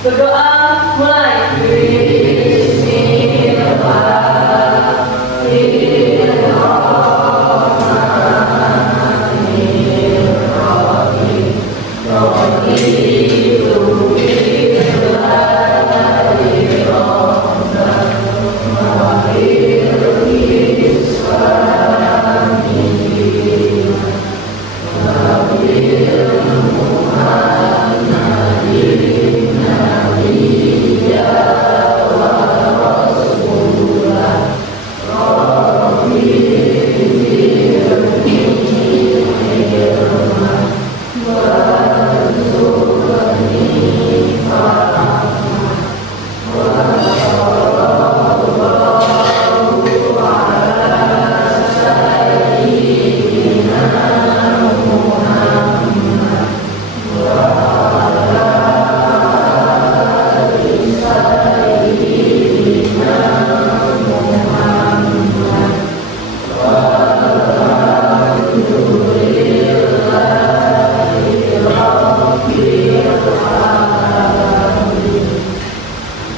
Berdoa mulai.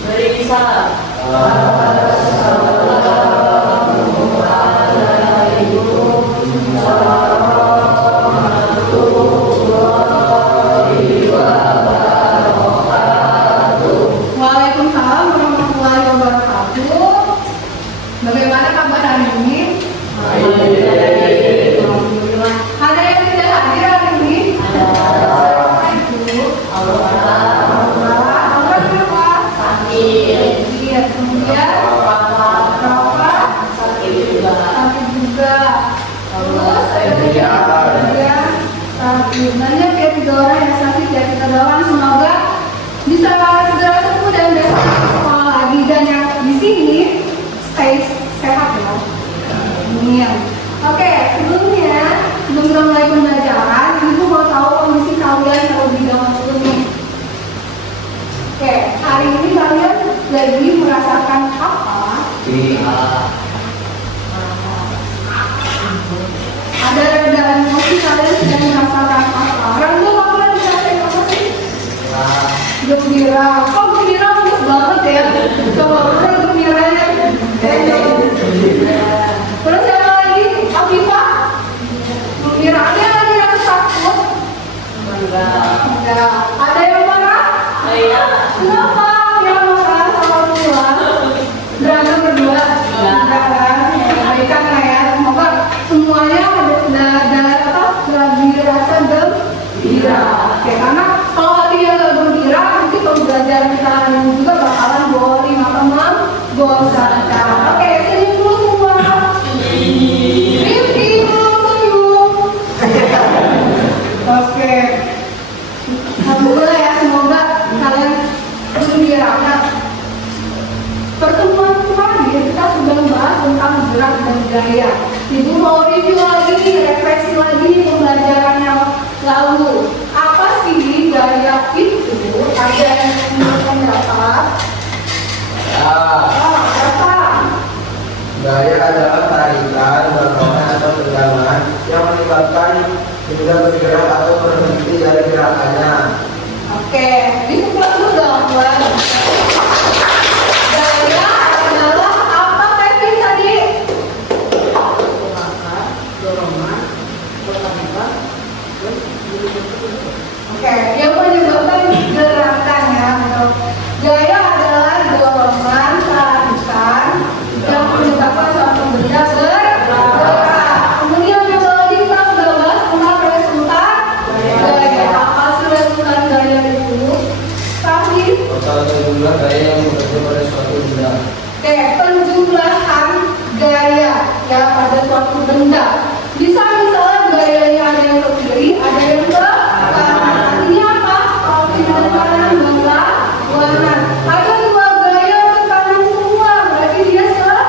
Beri salam. Waalaikumsalam warahmatullahi wabarakatuh. Bagaimana kabar hari ini? Alhamdulillah. Ada yang tidak hadir hari ini? Ibu. Allah kenapa? Sakit. Iya, kemudian Rafa sakit juga. Terus kemudian sakit. Banyak ya 3 orang yang sakit ya, kita doakan semoga bisa segera sembuh dan besok sekolah lagi, dan yang di sini stay sehat ya. Amin. Oke, sebelum kita mulai pembelajaran, Ibu mau tahu kondisi kalian terlebih dahulu nih. Oke, hari ini kalian lagi merasakan apa? Ada reda emosi, kalian sedang merasakan apa? Orang tua kalian merasakan apa sih? Gembira. Kok gembira bagus banget ya? Coba orang gembiranya. Terus yang lagi? Afifah? Gembira. Ada yang lagi rasa takut? Enggak. Ada yang marah? Kenapa? Yang marah sama pulang? Berantem berdua? Enggak kan? Baikkan lah ya. Semoga semuanya lagi rasa gembira. Oke, karena kalau dia nggak gembira, nanti pembelajaran kita juga bakalan boring atau membosankan. Oke, senyum dulu semua. Rifki dulu senyum. Oke. Alhamdulillah ya, semoga kalian gembira. Nah, pertemuan kemarin kita sudah membahas tentang gerak dan gaya. Ibu mau review lagi, refleksi lagi pembelajaran yang lalu. Apa sih gaya itu? Ada yang menurut pendapat? Apa? Gaya adalah tarikan, dorongan atau tegangan yang menyebabkan benda bergerak atau berhenti dari gerakannya. Oke, disebut dulu dong, Tuan. Gaya adalah apa, Kevin tadi? Oke, yang menyebabkan gerakan ya. Gaya adalah dorongan, tarikan yang menyebabkan suatu benda bergerak. Kemudian yang lagi kita sudah bahas tentang resultan gaya. Apa sih resultan gaya itu? Tadi. Total jumlah gaya yang bekerja pada suatu benda. Oke, penjumlahan gaya ya pada suatu benda. Bisa misalnya gayanya ada yang ke kiri, ada yang ke kanan. Ini apa? Kalau kiri dan kanan berlawanan. Ada 2 gaya ke kanan semua, berarti dia searah.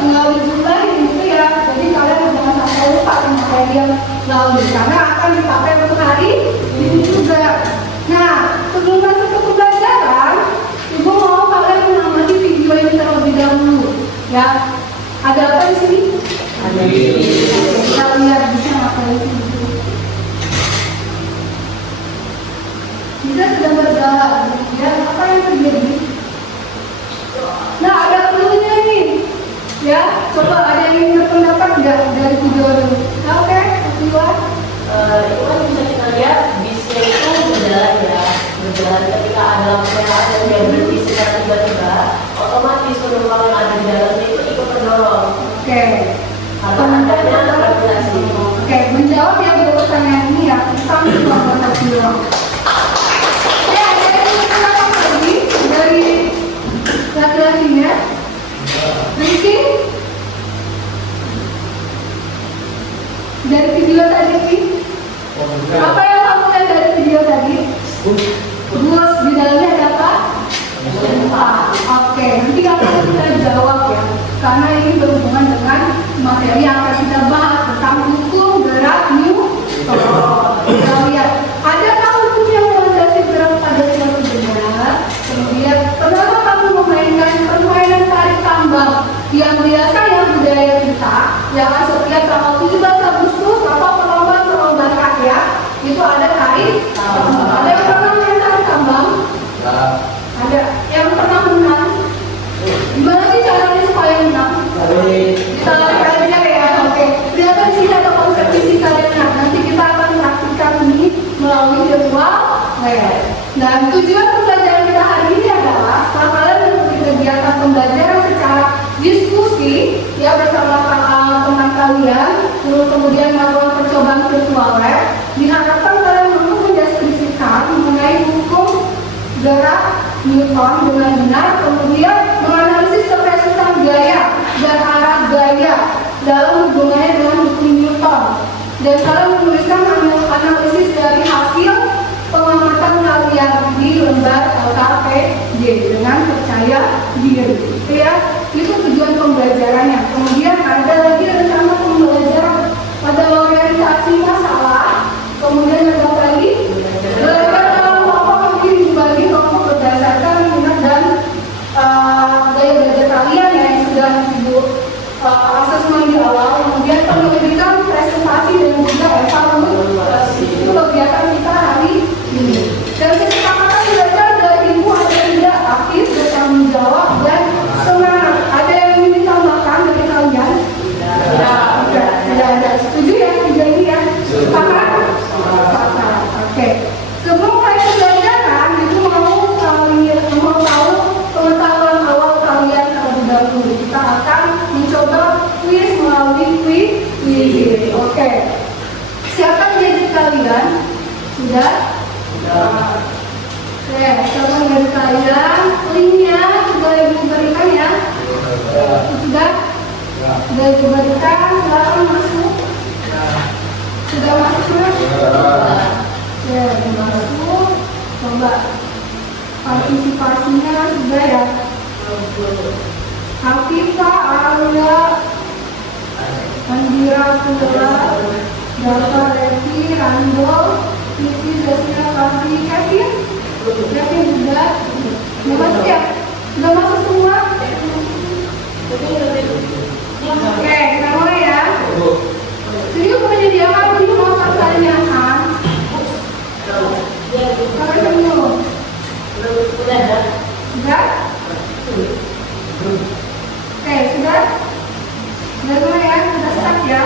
Tinggal dijumlahin gitu ya. Jadi kalian jangan sampai lupa sama gaya yang lalu, karena akan dipakai untuk hari ini juga. Nah, sebelum masuk ke pembelajaran, Ibu mau kalian mengamati video ini terlebih dahulu. Ya, ada apa di sini? Ada. Kita lihat bisa ngapain itu. Kita sedang bergerak apa yang terjadi? Nah, ada clue-nya nih. Ya, coba ada yang ingin berpendapat nggak dari video ini? Nah, oke, Iwan. Itu kan bisa kita lihat bisnya itu berjalan ya, berjalan ketika ada lampu merah dan dia berhenti secara tiba-tiba, otomatis penumpang yang ada di dalamnya itu ikut terdorong. Oke. Karena adanya gravitasi. Oke, menjawab ya dua pertanyaan ini ya, sampai nomor 1. Ya, ada yang ingin berpendapat lagi dari laki-lakinya? Rizky? Dari video tadi sih? Apa yang kamu lihat dari video tadi? Bus di dalamnya ada apa? Oke, nanti akan kita jawab ya. Karena ini berhubungan dengan materi yang akan kita bahas tentang hukum gerak Newton. Kita lihat, adakah hukum yang melandasi gerak pada suatu benda? Kemudian, pernahkah kamu memainkan permainan tarik tambang yang biasa yang budaya kita? Yang setiap tanggal 17 Agustus, perlombaan rakyat itu ada tarik tambang. Ada yang pernah main tarik tambang? Ada yang pernah menang? Gimana sih caranya supaya menang? Kita lari aja ya, oke. Lihat di sini ada konsep fisikanya. Nanti kita akan praktikkan ini melalui virtual lab. Dan tujuan pembelajaran kita hari ini adalah setelah kalian mengikuti kegiatan pembelajaran secara diskusi ya bersama teman kalian, lalu kemudian melakukan percobaan virtual lab, diharapkan kalian mampu mendeskripsikan mengenai hukum gerak Newton dengan benar, kemudian menganalisis kepresisan gaya dan arah gaya dalam hubungannya dengan hukum Newton. Dan kalian menuliskan analisis dari hasil pengamatan kalian di lembar LKPD dengan percaya diri. Ya, itu tujuan pembelajarannya. Kemudian ada lagi rencana pembelajaran, ada orientasi masalah, kemudian ada lagi belajar dalam kelompok mungkin dibagi kelompok berdasarkan minat dan gaya belajar kalian yang sudah ibu asesmen di awal. Kemudian penyelidikan presentasi dan juga evaluasi. Itu kegiatan kita hari ini. Dan kesepakatan belajar dari ibu ada tidak aktif, bertanggung jawab dan semangat. Ada yang ingin ditambahkan dari kalian? Tidak ada. Setuju ya tiga ini ya? Sepakat? Sepakat. Oke. Sebelum mulai pembelajaran, itu mau tahu pengetahuan awal kalian terlebih dahulu. Kita akan mencoba quiz melalui quiz. Oke. Siapa jadi kalian? Sudah? Oke, siapa dari kalian? Linknya sudah ibu berikan ya? Sudah? Sudah ibu berikan, silakan masuk. Sudah masuk? Ya, sudah masuk. Coba partisipasinya sudah ya? Hafifah, Aulia, Andira, Pula, Dava, Revi, Randol, Vivi, Desya, Kavi, Kevin sudah? Sudah masuk ya? Sudah masuk semua? Oke, kita mulai ya. Jadi menyediakan ini mau pertanyaan. Sampai semua. Sudah? Oke, sudah? Sudah mulai ya? Sudah start ya?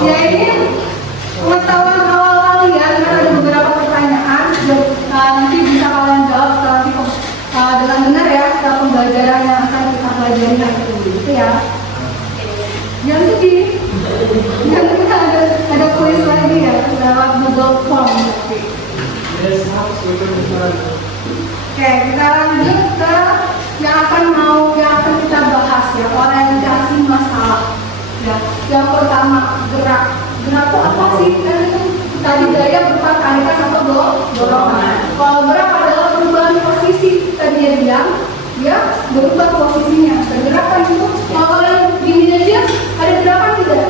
Ya ini pengetahuan awal kalian, kan ada beberapa pertanyaan. Nanti bisa kalian jawab setelah dengan benar ya, setelah pembelajaran yang akan kita pelajari nanti gitu ya. Jangan sedih. Nanti kita ada kuis lagi ya lewat Google Form. Oke, kita lanjut ke yang akan kita bahas ya, orientasi masalah. Ya, yang pertama gerak. Gerak itu apa sih? Kan itu tadi gaya berupa tarikan atau dorongan. Kalau gerak adalah perubahan posisi, tadi dia bilang, ya berubah posisinya. Bergerakan itu kalau yang gini aja ada gerakan tidak?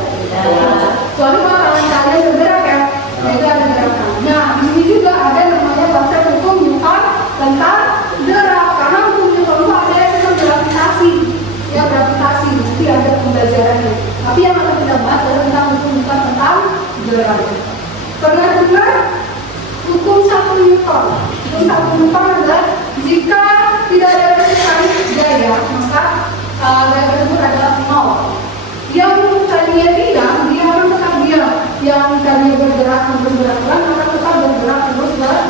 Soalnya kalau kalian bergerak ya, itu ada gerakan. Nah, di sini juga ada namanya konsep hukum Newton tentang gerak. Karena hukum Newton itu ada tentang gravitasi. Ya, gravitasi nanti ada pembelajarannya. Tapi yang akan kita bahas adalah tentang hukum Newton tentang gerak. Pernah dengar hukum 1 Newton? Hukum 1 Newton adalah jika tidak ada resistansi gaya, maka gaya tersebut adalah nol. Yang tadinya diam, dia harus tetap diam. Yang tadinya bergerak terus bergerak, maka tetap bergerak terus bergerak.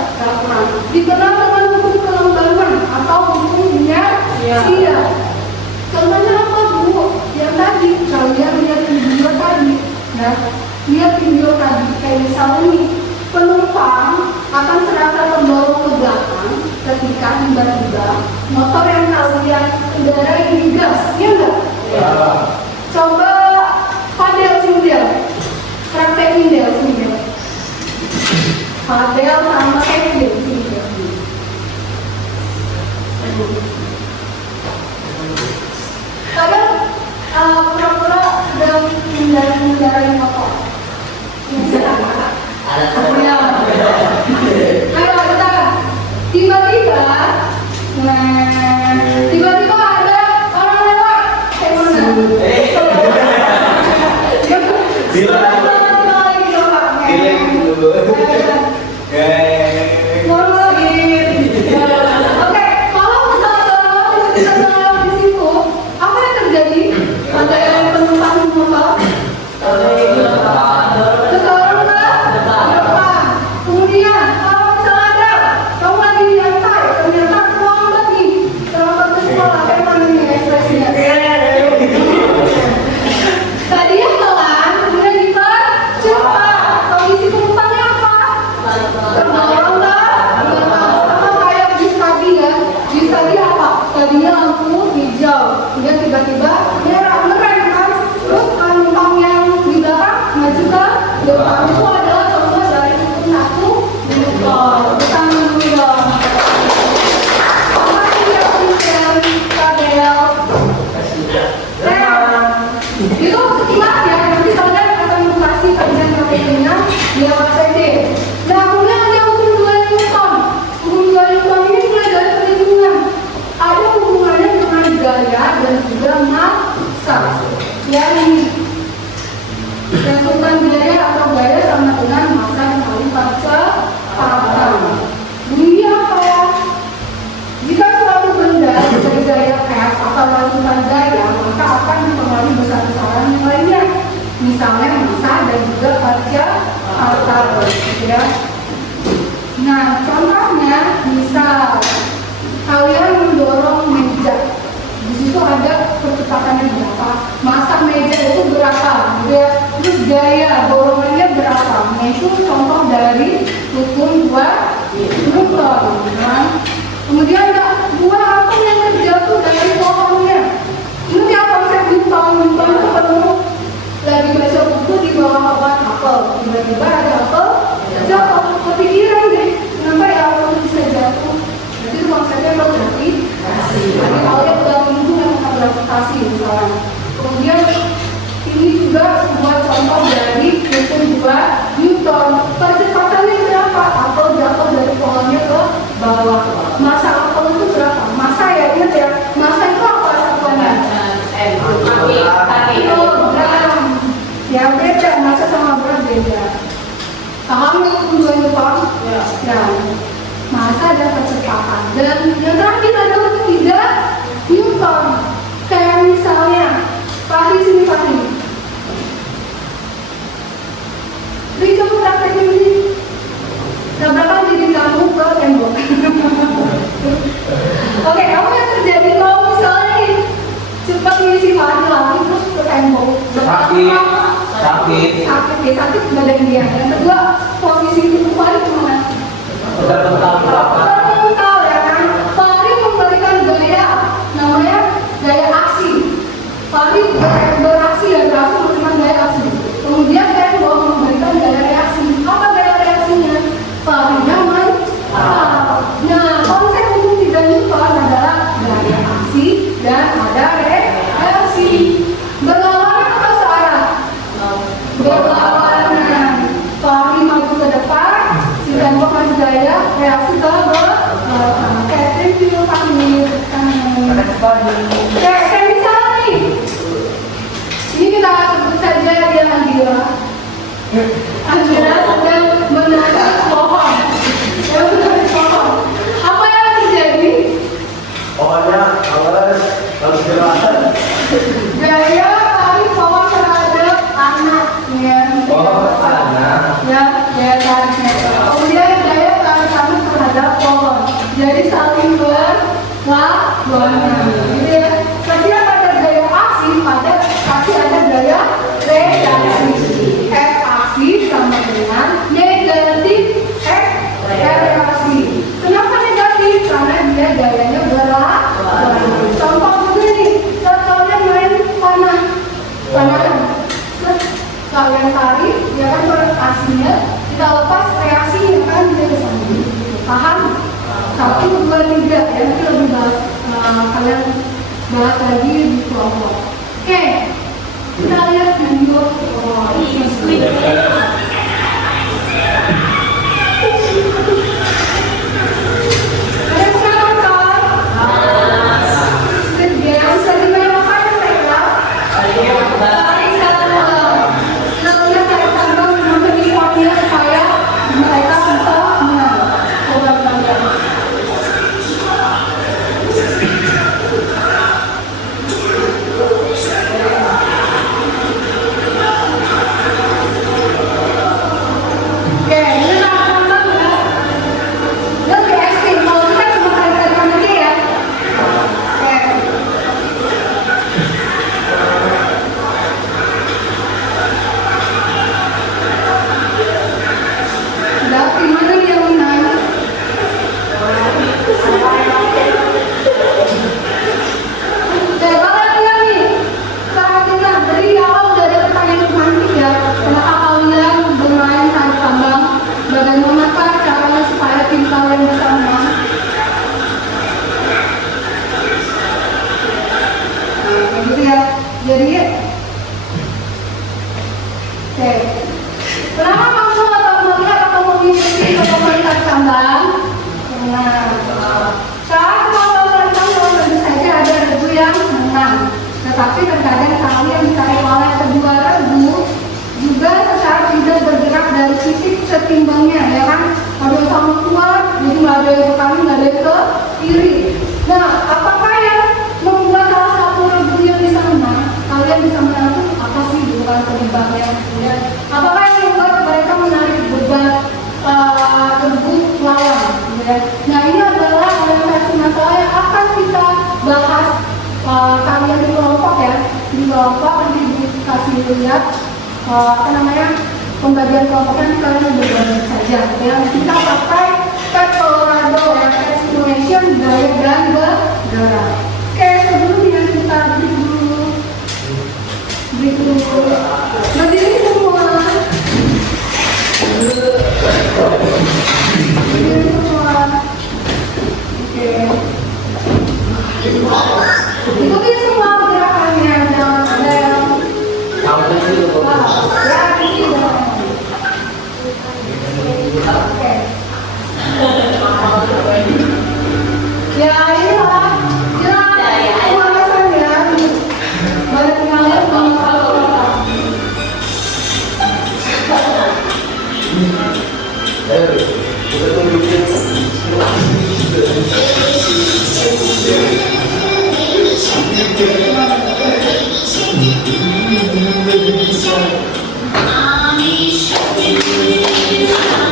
Dikenal dengan hukum kelembaban atau hukum inersia. Contohnya apa Bu? Yang tadi kalian lihat video tadi, ya, lihat video tadi kayak misalnya nih, penumpang akan serasa terdorong ke belakang ketika tiba-tiba motor yang kalian kendarai digas, ya enggak? Ya. Coba Fadel sini dia, praktekin dia sini dia. Fadel sama Kevin sini dia. Fadel pura-pura sedang mengendarai motor. Ya. Ayo kita tiba-tiba ada orang lewat kayak mana? Oke, kalau misalnya kita di situ, apa yang terjadi? Ada yang penumpang motor? Terdorong ke depan. Kemudian kalau misalnya ada kamu lagi di lantai, ternyata terlambat nih, terlambat ke sekolah, kayak mana nih ekspresinya? Tadi yang pelan, kemudian dipercepat. Kondisi penumpangnya apa? Terdorong ke belakang. Sama kayak bis tadi ya. Bis tadi apa? Tadinya lampu hijau, kemudian tiba-tiba merah, ngerem kan? Terus penumpang yang di belakang maju ke depan. Itu adalah contoh dari hukum 1 Newton. Kita menunggu dong. Makasih ya Vincent, Fadel. Itu sekilas ya, nanti kalian akan dikasih kajian materinya di website. Nah, kemudian ada hukum 2 Newton. Hukum 2 Newton ini mulai dari perhitungan. Ada hubungannya dengan gaya dan juga massa. Ya ini. Tentukan gaya atau gaya sama dengan massa yang paling percepatan. Bunyi apa ya? Jika suatu benda dari gaya F atau langsungkan gaya, maka akan dipengaruhi besar-besaran yang lainnya. Misalnya massa dan juga percepatan. Ya. Nah, contohnya misal kalian mendorong meja. Di situ ada percepatannya berapa, massa meja itu berapa, terus gaya dorongannya berapa. Nah itu contoh dari hukum 2 Newton. Nah, kemudian ada buah apel yang terjatuh dari pohonnya. Ini apa konsep Newton? Newton itu ketemu lagi baca buku di bawah pohon apel, tiba-tiba ada apel jatuh. Kepikiran deh, kenapa ya apel bisa jatuh? Jadi itu konsepnya gravitasi. Jadi kalian udah minggu yang gravitasi misalnya. Kemudian ini juga sebuah contoh dari hukum 2 Newton. Percepatannya berapa? Apel jatuh dari pohonnya ke bawah. Massa apel itu berapa? Massa ya, ingat ya. Massa itu apa satuannya? Kilogram. Ya beda, massa sama berat beda. Paham ya hukum 2 Newton? Ya. Massa dan percepatan. Dan yang terakhir ada hukum 3 Newton. Kayak misalnya Fahri sini Fahri. tabrakan diri kamu ke tembok. Oke, apa yang terjadi kalau misalnya nih cepat ngisi lagi terus ke tembok? Sakit. Sakit badan dia. Yang kedua, posisi itu balik kemana? Terpental ya kan? Fahri memberikan gaya, namanya gaya aksi. Fahri beraksi ya, beraksi memberikan gaya aksi. Kemudian tembok memberikan gaya reaksi. Apa gaya reaksinya? Fahri nyaman. Nah, konsep umum tidak lupa adalah gaya aksi dan ada reaksi. Berlawanan atau searah? Berlawanan. Fahri maju ke depan, si tembok masih gaya, reaksi ke belakang. Kayak review kami. Kayak misalnya nih, ini kita sebut saja dia Andira. Andira sedang menanam pohon. Apa yang terjadi? Pokoknya awalnya harus jelaskan. Gaya tarik pohon terhadap anak, ya. Anak. Ya, gaya tariknya. Kemudian gaya tarik anak terhadap pohon. Jadi saling berlawanan. Jadi ya, setiap ada gaya aksi, pasti ada gaya reaksi. Aksi sama dengan negatif reaksi. Kenapa negatif? Karena dia gayanya berlawanan. Contoh begini, saat kalian main panah, kalian tarik, dia kan bereaksinya, kita lepas reaksinya kan dia bersama. Paham? 1, 2, 3 ya, nanti lebih bahas, kalian bahas lagi di kelompok. Oke, kita lihat video. Ada yang kenal kan? Squid Game, sering main apa ya mereka? Tarik tambang. Namanya tarik tambang memang effortnya supaya mereka bisa menang. Coba kita lihat. Oke, ini tarik tambang ya. Lebih ekstrim, kalau kita cuma tarik-tarikan aja ya. Oke. Udah, gimana dia menang? Kalian lihat nih, perhatikan, dari awal udah ada pertanyaan semantik ya. Kenapa kalian bermain tarik tambang? Bagaimanakah caranya supaya tim kalian bisa menang? Nah, gitu ya. Jadi, oke. Kenapa kamu atau melihat atau memiliki kemampuan tarik tambang? Nah, saat kemampuan tarik tambang tentu saja ada regu yang menang. Tetapi terkadang kalian ditarik oleh kedua regu juga secara tidak bergerak dari titik setimbangnya, ya kan? Ada yang sama kuat, jadi nggak ada yang ke kanan, nggak ada yang ke kiri. Nah, apakah yang membuat salah satu regu yang bisa menang? Kalian bisa menang itu apa sih? Bukan penyebabnya. Ya. Apakah yang membuat mereka menarik beban regu lawan? Ya. Nah, ini adalah orientasi masalah yang akan kita bahas kalian di kelompok ya. Di kelompok nanti dikasih lihat pembagian kelompoknya kalian berbagi saja. Yang kita pakai Cat Colorado ya, Cat Simulation gaya dan bergerak. Oke, sebelumnya kita break dulu. Berdiri semua. Berdiri semua. Oke. Ikuti semua gerakannya, jangan ada yang Oke. Ya inilah pemanasan ya. Balik kalian Ami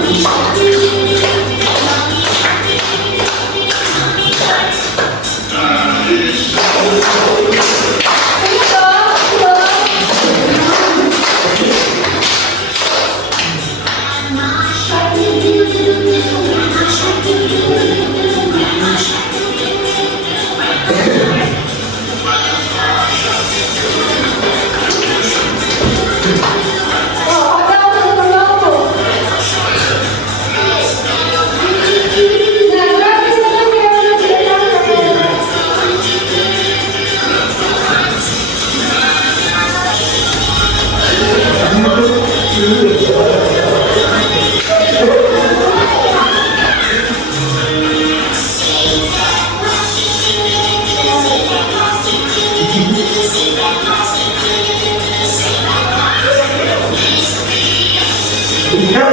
Kelompok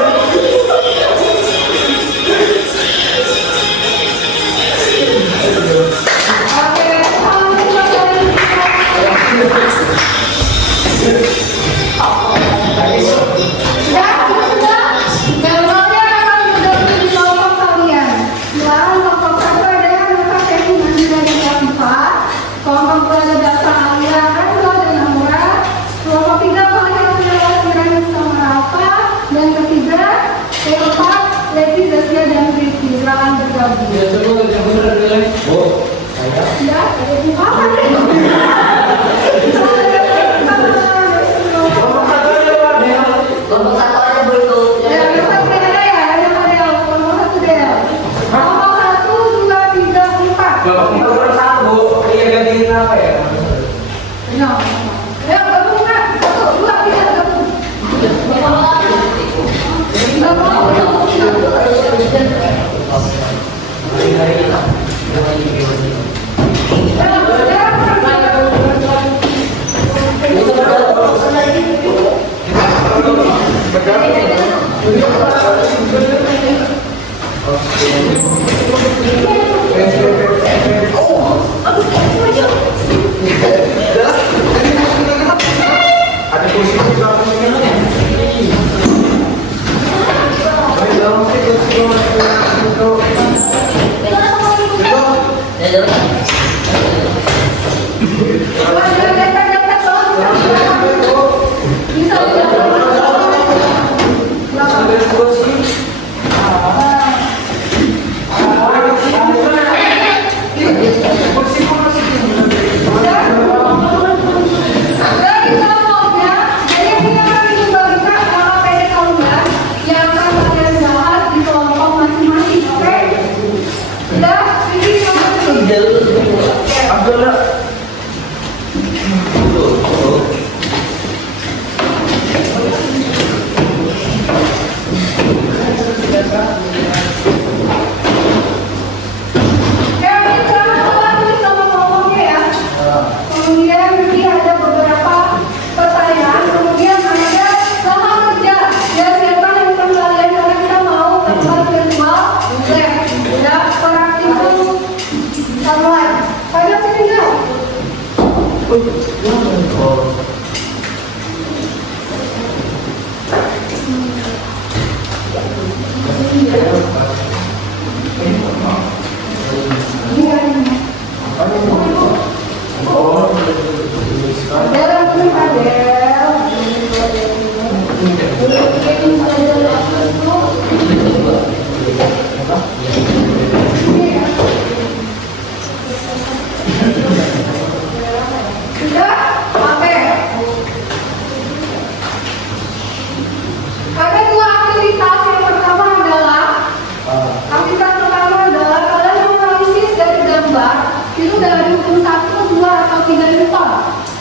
satu aja Bu itu. Ada kursi di belakang sini.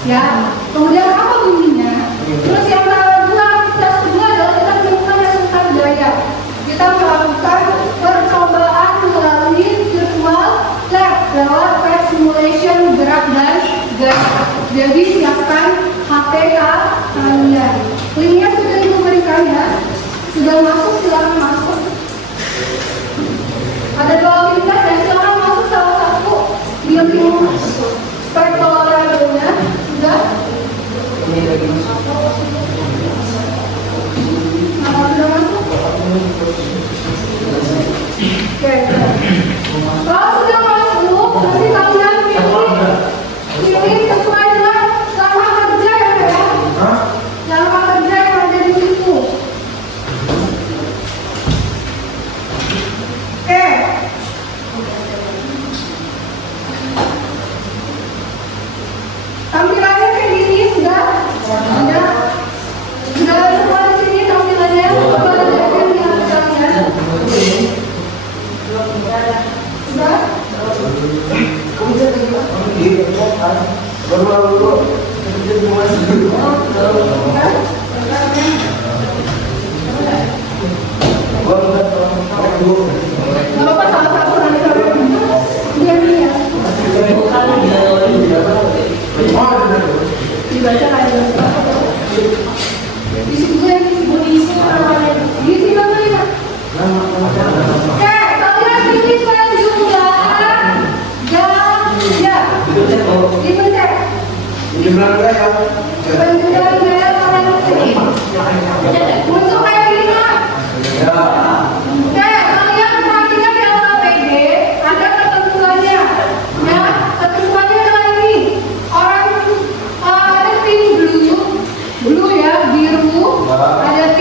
Ya, kemudian apa bunyinya? Terus yang kedua, tes kedua adalah kita melakukan resultan gaya. Kita melakukan percobaan melalui virtual lab lewat web simulation gerak dan gaya. Jadi siapkan HPK kalian. Linknya sudah diberikan ya. Sudah masuk, silakan masuk. Ada 2 aktivitas dan silakan masuk salah satu di link Pertolongannya sudah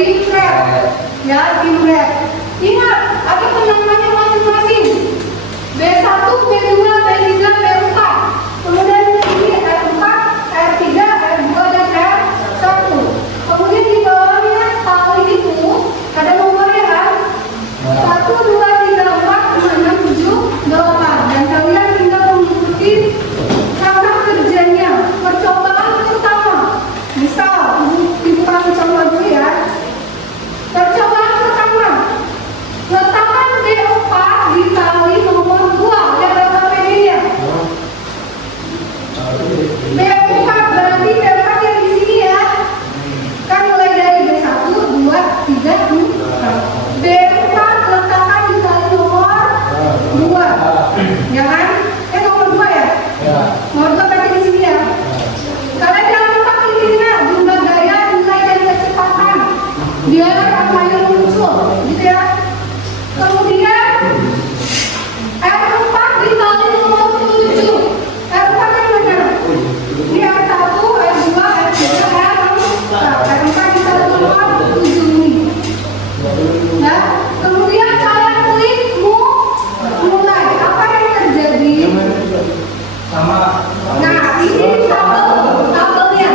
tim rep. Ya, tim rep. Ingat, ada penamanya masing-masing. B1, B2, B3, B4. Kemudian ini R4, R3, R2, dan R1. Kemudian di bawahnya tali itu ada nomornya kan? 1, 2, 3, 4, 5, 6, 7, 8. Dan kalian tinggal mengikuti cara kerjanya. Percobaan pertama. Misal, ibu kasih contoh dulu ya. Percobaan pertama. Letakkan B4 di tali nomor 2. Lihat data PD-nya. B4 berarti B4 yang di sini ya. Kan mulai dari B1, 2, 3, 4. B4 letakkan di tali nomor 2. Ya kan? Nomor 2 ya? Nomor 2 berarti di sini ya. Kalian jangan lupa intinya jumlah gaya, nilai dan kecepatan. Dia akan muncul, gitu ya. Kemudian R4 di tali nomor 7. R4 yang mana? Di R1, R2, R3, R4. R4 di tali nomor 7 ini. Ya. Kemudian kalian klik mulai. Apa yang terjadi? Nah, di sini tabelnya.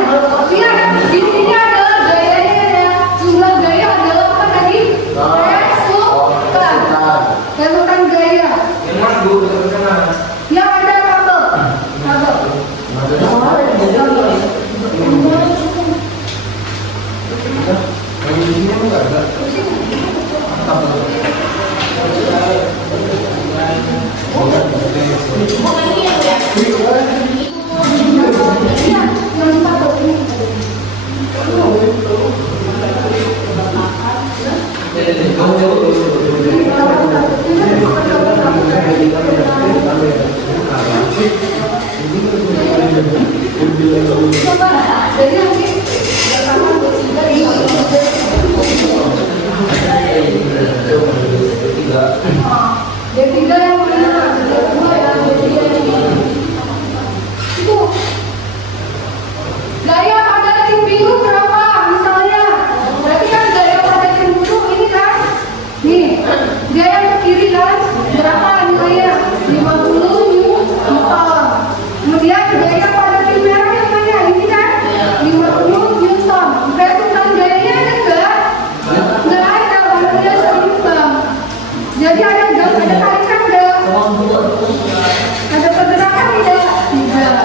Lihat, di sini ada gayanya ya. Jumlah gaya adalah apa tadi? Resultan gaya. Yang ada tabel. Coba, jadi nanti D3 yang mana? D2 ya, D3 ini. Itu gaya pada tim biru berapa? Misalnya, berarti kan gaya pada tim biru ini kan? Nih, gaya ke kiri kan? Berapa nilainya? 50 Newton. Kemudian gaya pada tim merah yang mana? Ini kan? 50 Newton. Resultan gayanya ada enggak? Enggak ada, warnanya seimbang. Jadi ada tarikan enggak? Ada pergerakan tidak? Tidak.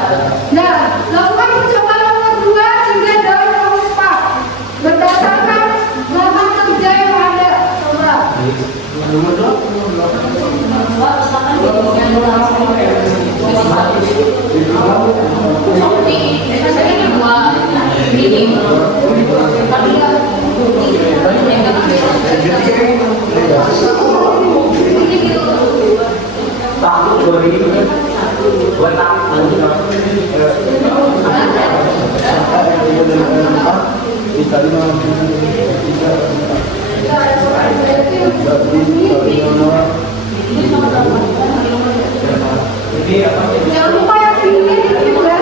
Nah, lakukan percobaan nomor 2 hingga dari nomor 4 berdasarkan bahan kerja yang ada. Coba. Jangan lupa yang ini juga.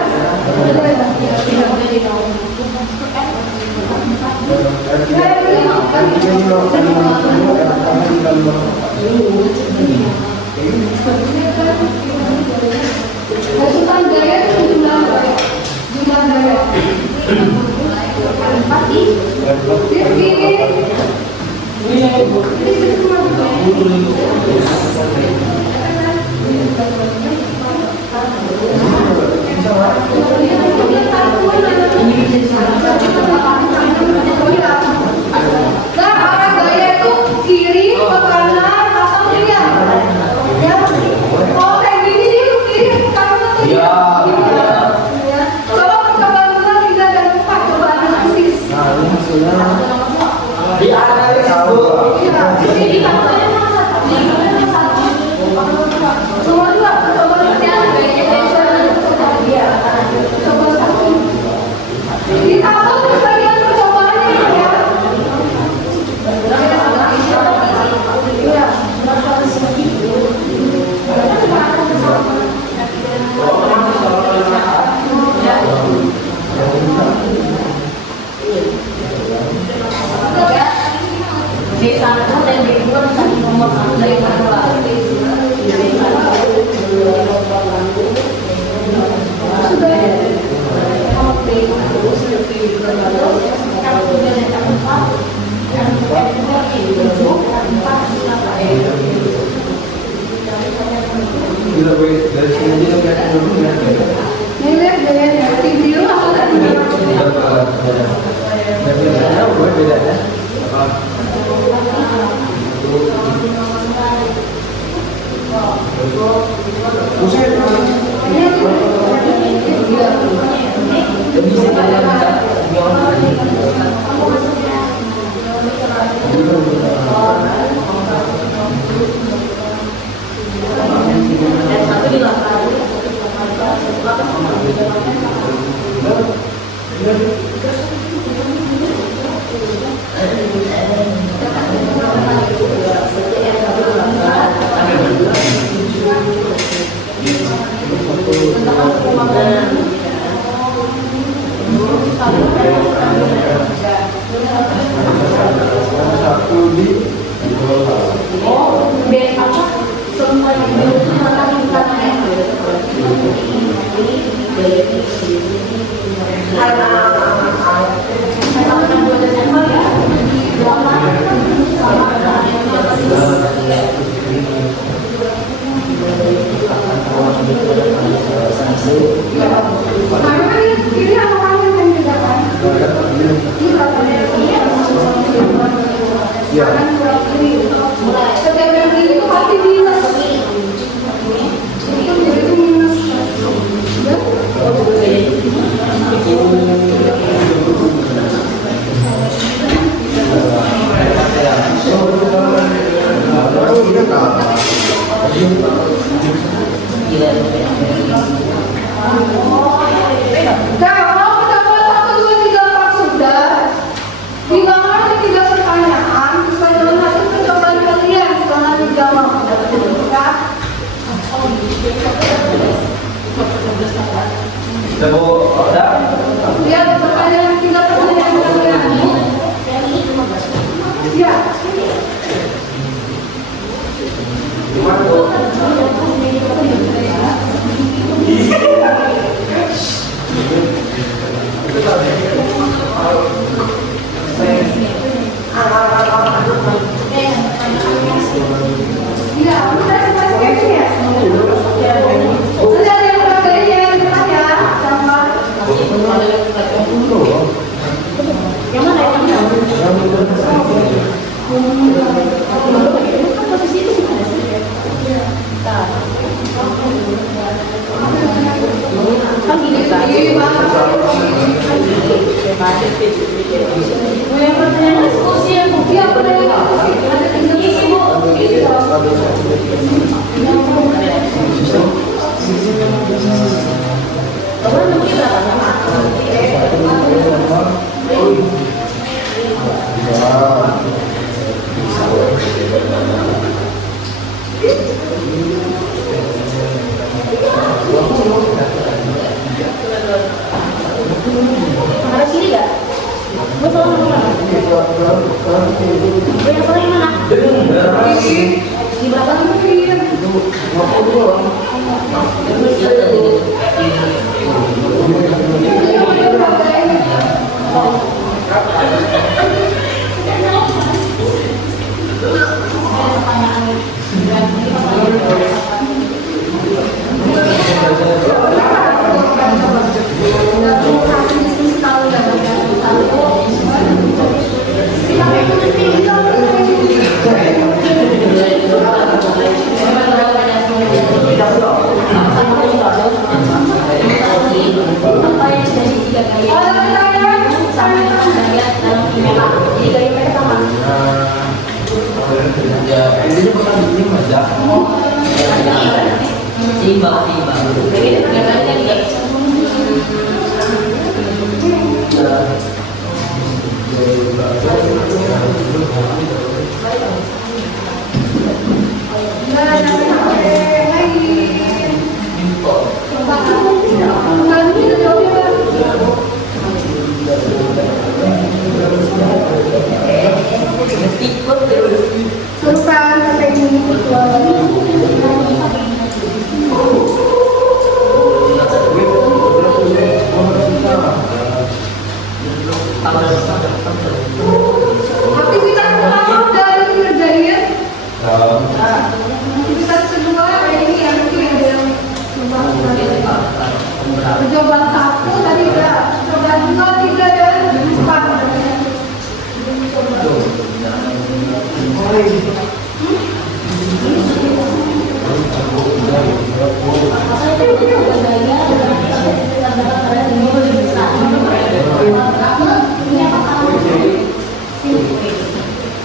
Resultan gaya itu jumlah gaya. Nah, arah gaya itu kiri, ke kanan, atau lihat. Ya. Kalau kayak gini dia kiri, ke kanan atau lihat. Ya. Coba percobaan dulu 3 dan 4, coba analisis. Di analisis Bu. Iya, di sini katanya mana? Nomor 2, percobaan coba 1. Di tabel bagian percobaannya ya. Iya. Ini lihat dari video apa tadi? Dan satu di lapangan. Oh, biar apa? Semua itu Ini apa kamu yang membedakan? Iya. Setiap yang ini itu pasti minus. Itu minus. Nah, kalau kita buat 1, 2, 3, 4 sudah, bilangan ada 3 pertanyaan sesuai dengan hasil percobaan kalian setelah dijawab. Ya. Lihat pertanyaan 3 pertanyaan kalian. Ya. Iya, udah selesai sketch ya. Udah ada yang pelajari yang tengah ya, gambar. Yang mana yang kan posisi itu gimana sih? Kan gini kan? Yang pertanyaan diskusi yang Iya, pertanyaan diskusi. Ada 3 Orang mungkin berapa? Ada sini nggak? Gue salah mana? Gue yang salah yang mana? Di belakang mungkin. Aktivitas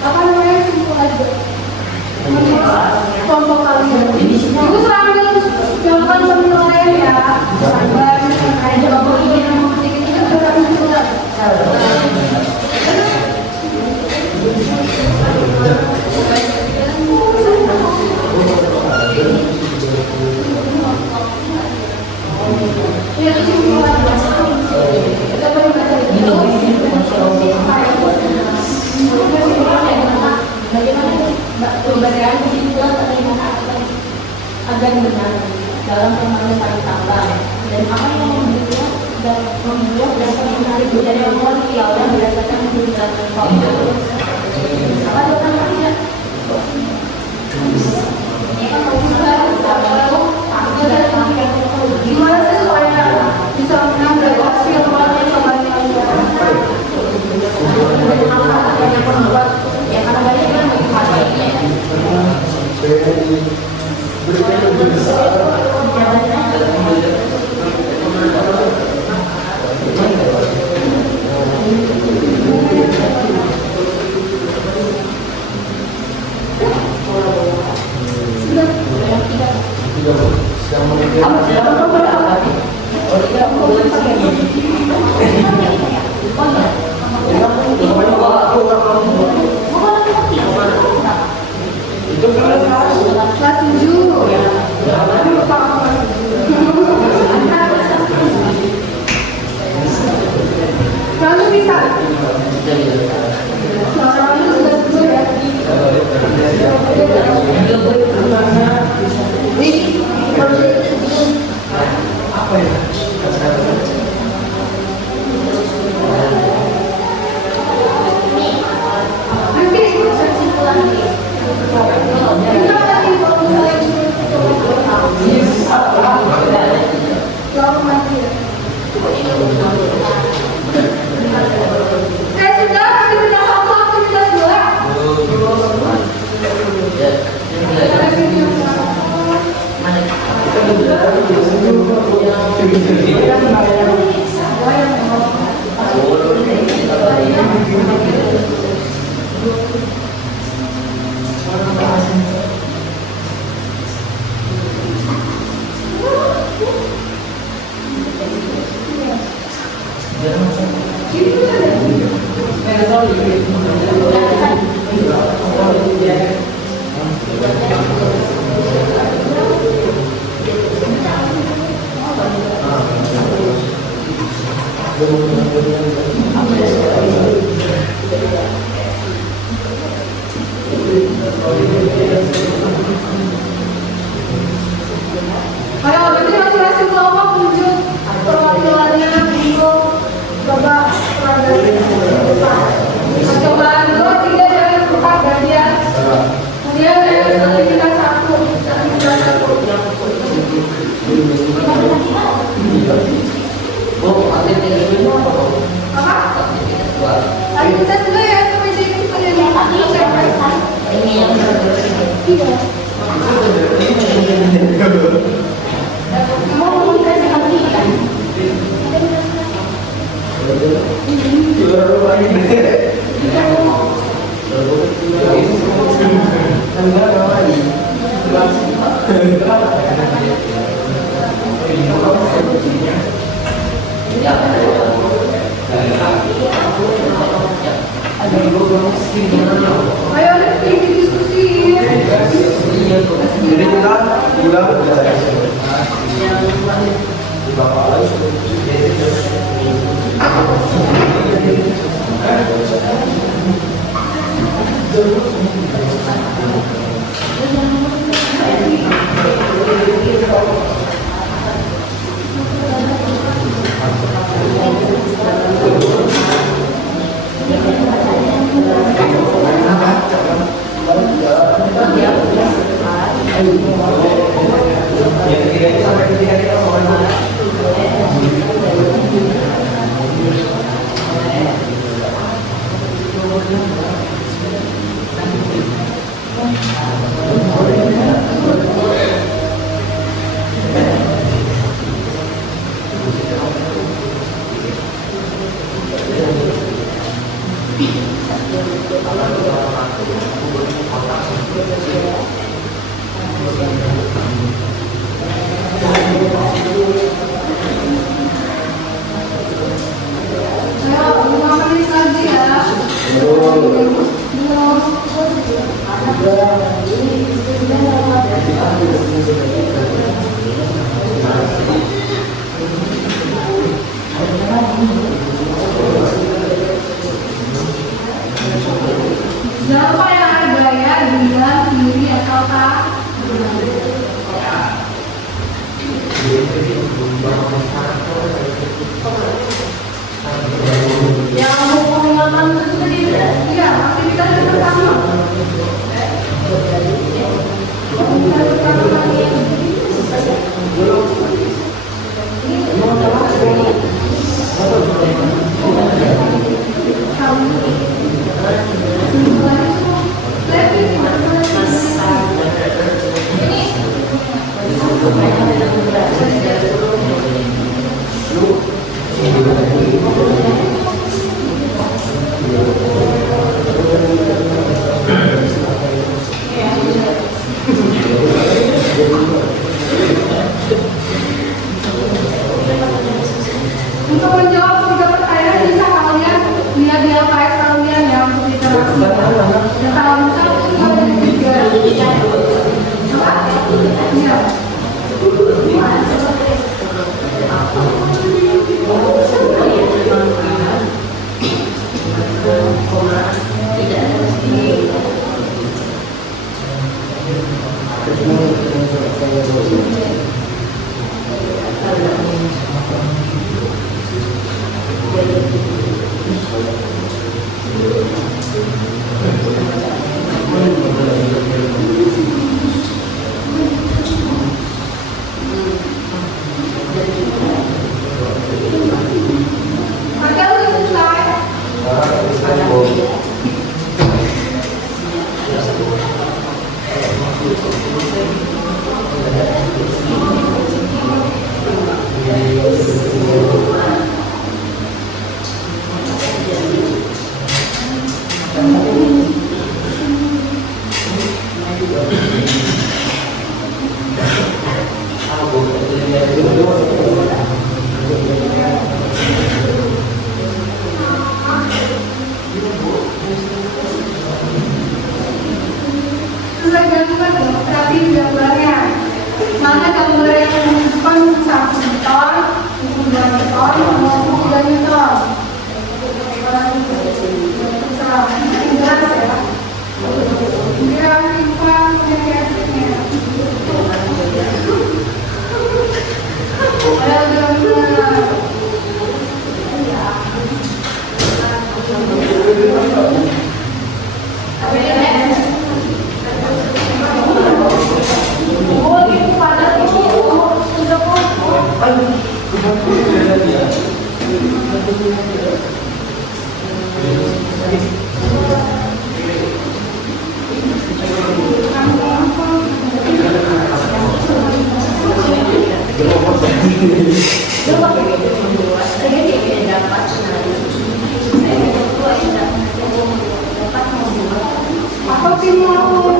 Apa namanya simpul aja. Contoh kalian. Ibu sambil melakukan penilaian ya. Sabar. Ada bapak ini yang mau sedikit itu sudah simpul. Ya, simpul aja. Kita perlu baca itu. Bagaimana perbedaan kesimpulan terlihat agar benar dalam permainan saling tambah dan apa yang membuat dasar menarik menjadi kolonial yang berdasarkan kesimpulan faktor. Apa jawaban tidak? Ini kan Gimana sih supaya bisa mengambil hasil yang kebaikan? Kelas 7. Lalu bisa. Lalu sudah 10 ya. Nanti kesimpulan jawab mati ya. Sudah aktivitas 1, aktivitas 2. Ayo, berarti masing-masing kelompok tunjuk perwakilannya untuk coba pelajari. Percobaan 2, 3 dan 4 bagian. Kemudian aktivitas 1. Apa? Aktivitas 2 ya, sampai jadi ini yang Iya. mau menggunakan aplikasi. Ayo kita diskusi. Jadi kita pulang Jangan lupa yang ada gaya bilang kiri atau tak. Yang mau pengalaman itu tadi Iya, aktivitas yang pertama. Aktivitas pertama Untuk menjawab 3 pertanyaan bisa kalian lihat di LKS kalian ya untuk literasi. Dan kalau misal tinggal dari 3. Iya. Ada udah selesai. Sudah gambar dong, perhatiin gambarnya. Mana gambar yang menunjukkan 1 meter, 2 meter, maupun 3 meter. Jelas ya. Biar kita melihatnya. Ada gambar. Apa sih mau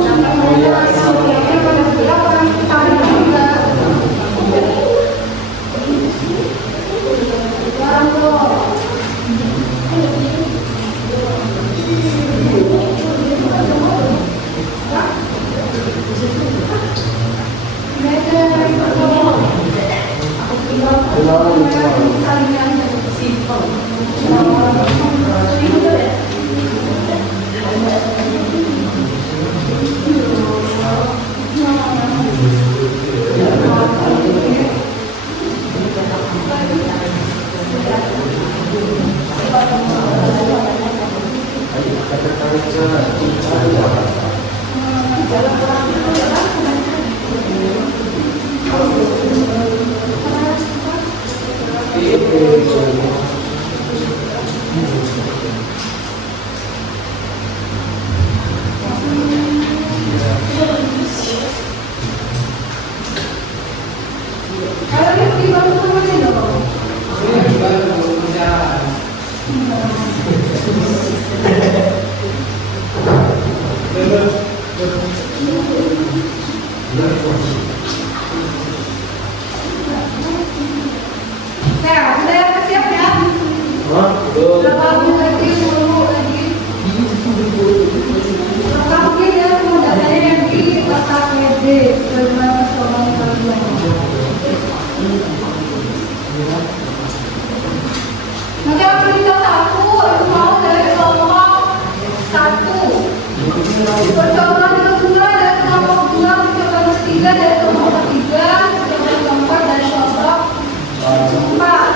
Nah, sudah siap ya? Percobaan kedua dari kelompok 2, percobaan ketiga dari kelompok ketiga, percobaan keempat dari kelompok 4.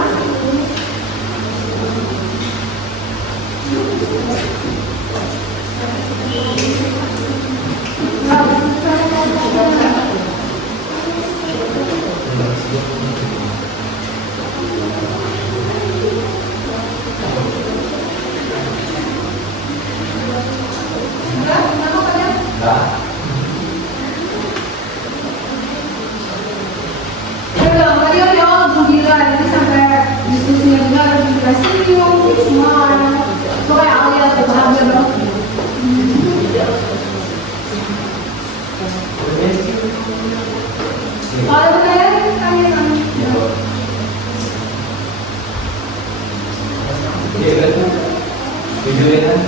Nanti sampai diskusinya benar, kita senyum semua. Pokoknya Alia berbahagia dong. Kalau benar, tanya. Iya kan? Jujur kan?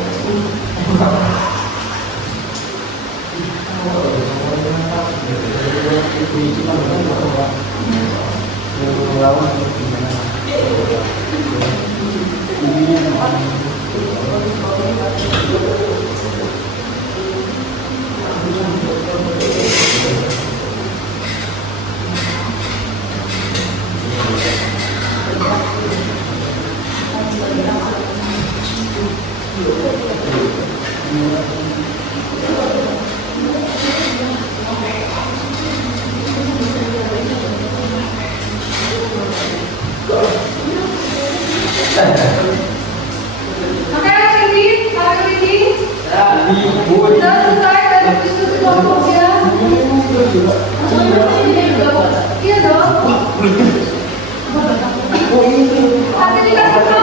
Oke, hari ini sudah selesai dari diskusi kelompoknya. Iya dong. Tapi dikasih tahu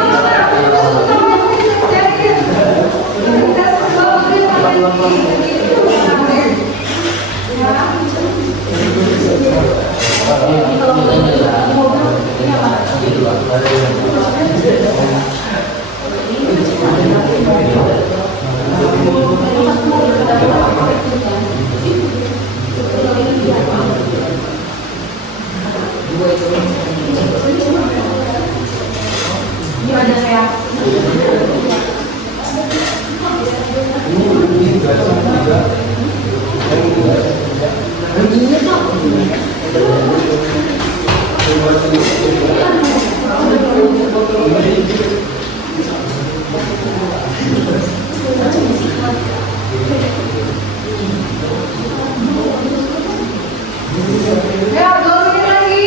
Gimana saya? Ya, 2 menit lagi.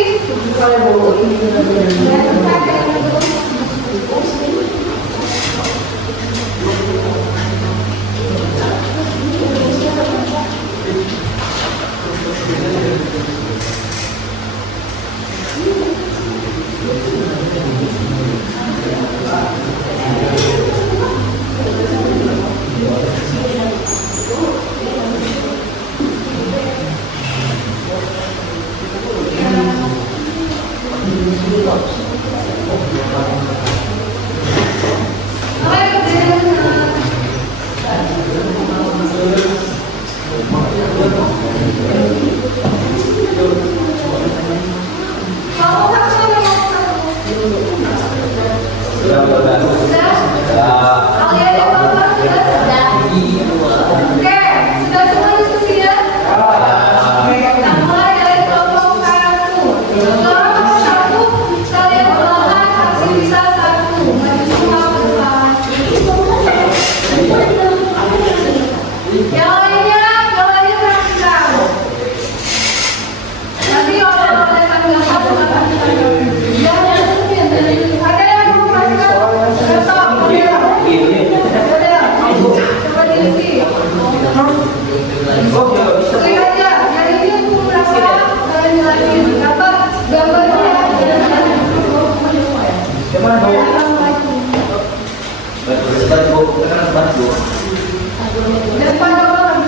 Dan pada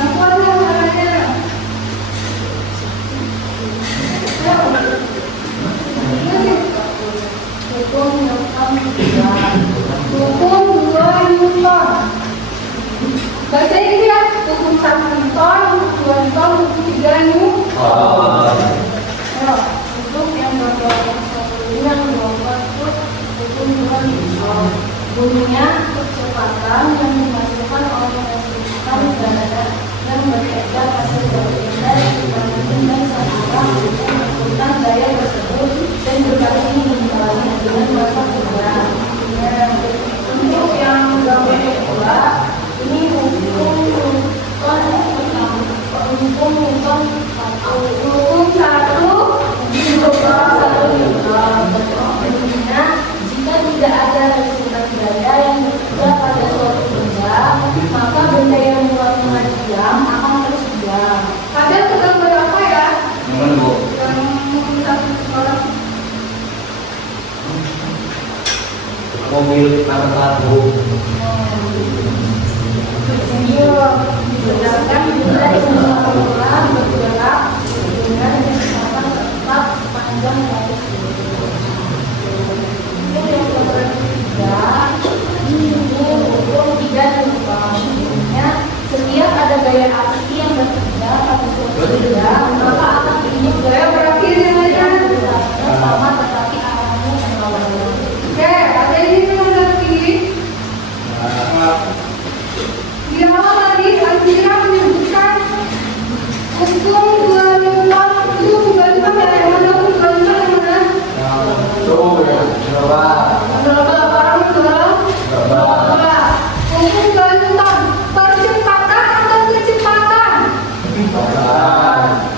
Aku ada caranya. Hukum yang hukum 2 Newton. Baca ini ya, hukum 1 Newton, 2 Newton, hukum 3 Newton. Ayo, hukum yang yang hukum 2 Newton. Bunyinya kecepatan yang dihasilkan oleh sistem udara yang berbeda hasil dari dan searah untuk menentukan daya tersebut dan berkali ini mengimbangi dengan masa udara. Untuk yang gambar kedua, ini hukum satu juga bunyinya jika tidak ada resultan gaya yang berbeda pada suatu benda, maka benda yang mulai diam akan terus diam. Ada tentang berapa ya? Yang satu orang mobil satu. Berdasarkan bila semua orang bergerak dengan kecepatan tetap panjang dari hukum 3 Newtonnya setiap ada gaya aksi yang berbeda pada suatu benda maka akan diunjuk gaya berakhir dengan sama tetapi arahnya berbeda. Oke, ada ini yang mengerti. Di awal tadi Alvira menyebutkan hukum 2 Newton itu membalikan yang mana hukum 2 Newton yang mana? Hukum 2 Newton percepatan atau kecepatan?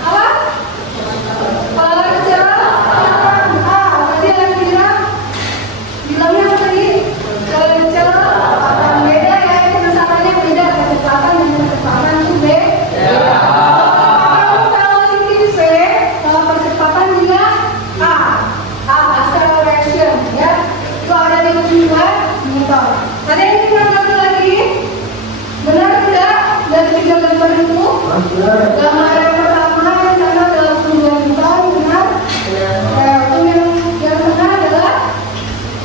Apa? Percepatan. Tadi Alvira bilangnya apa tadi? Kecepatan beda ya, itu masalahnya beda. Kecepatan dan kecepatan itu beda. Kalau ini V, kalau percepatan juga acceleration ya. Itu ada di kedua Newton. Ada yang kurang lagi? Benar tidak? Dari 3 gambar itu? Gambar yang pertama yang sana adalah 2 Newton, benar? Yang tengah adalah